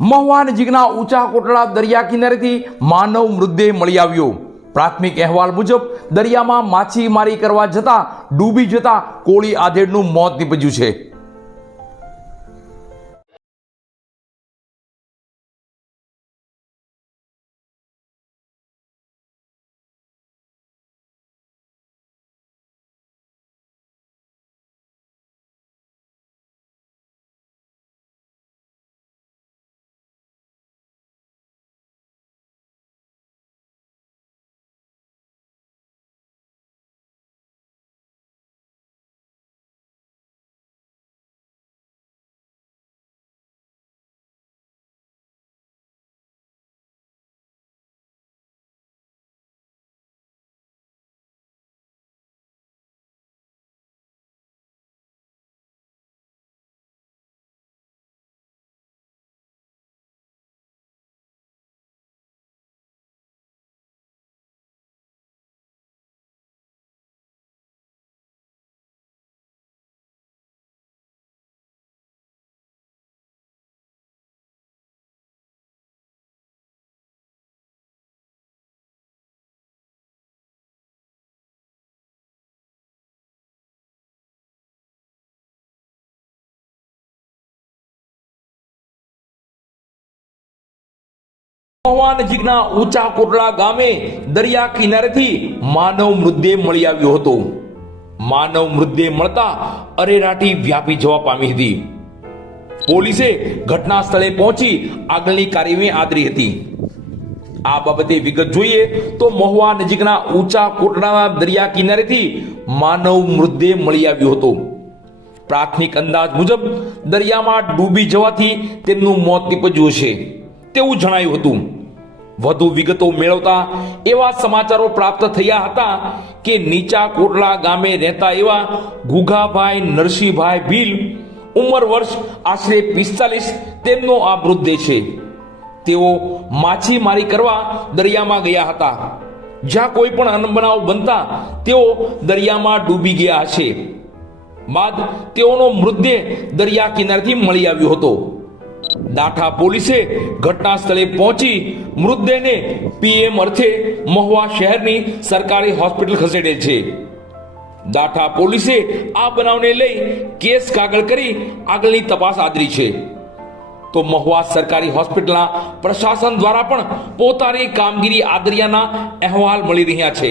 મહુવા નજીકના ઊંચા કોટડા દરિયા કિનારેથી માનવ મૃતદેહ મળી આવ્યો. પ્રાથમિક અહેવાલ મુજબ, દરિયામાં માછીમારી કરવા જતા ડૂબી જતા કોળી આધેડનું મોત નીપજ્યું છે. મહુવા નજીકના ઊંચા કોટલા ગામે દરિયા કિનારેથી માનવ મૃતદેહ મળી આવ્યો હતો. માનવ મૃતદેહ મળતા અરેરાટી વ્યાપી જવા પામી હતી. પોલીસે ઘટના સ્થળે પહોંચી આગળની કાર્યવાહી આદરી હતી. આ બાબતે વિગત જોઈએ તો મહુવા નજીકના ઊંચા કોટડાના દરિયા કિનારેથી માનવ મૃતદેહ મળી આવ્યો હતો. પ્રાથમિક અંદાજ મુજબ દરિયામાં ડૂબી જવાથી તેમનું મોત નીપજ્યું છે. તેવું જણાયું હતું. વધુ વિગતો મેળવતા એવા સમાચારો પ્રાપ્ત થયા હતા કે નીચા કોટલા ગામે રહેતા એવા ગુગાભાઈ નરસિંહભાઈ ભીલ ઉંમર વર્ષ આશરે પિસ્તાલીસ તેમનો આ મૃતદેહ છે. તેઓ માછીમારી કરવા દરિયામાં ગયા હતા. જ્યાં કોઈ પણ અનબનાવ બનતા તેઓ દરિયામાં ડૂબી ગયા છે. બાદ તેઓનો મૃતદેહ દરિયા કિનારેથી મળી આવ્યો હતો. દાઠા પોલીસે ઘટના સ્થળે પહોંચી મૃતદેહને પીએમ અર્થે મહુવા શહેરની સરકારી હોસ્પિટલ ખસેડેલ છે. દાઠા પોલીસે આ બનાવને લઈ કેસ કાગળ કરી આગળની તપાસ આદરી છે. તો મહુવા સરકારી હોસ્પિટલના પ્રશાસન દ્વારા પણ પોતાની કામગીરી આદર્યાના અહેવાલ મળી રહ્યા છે.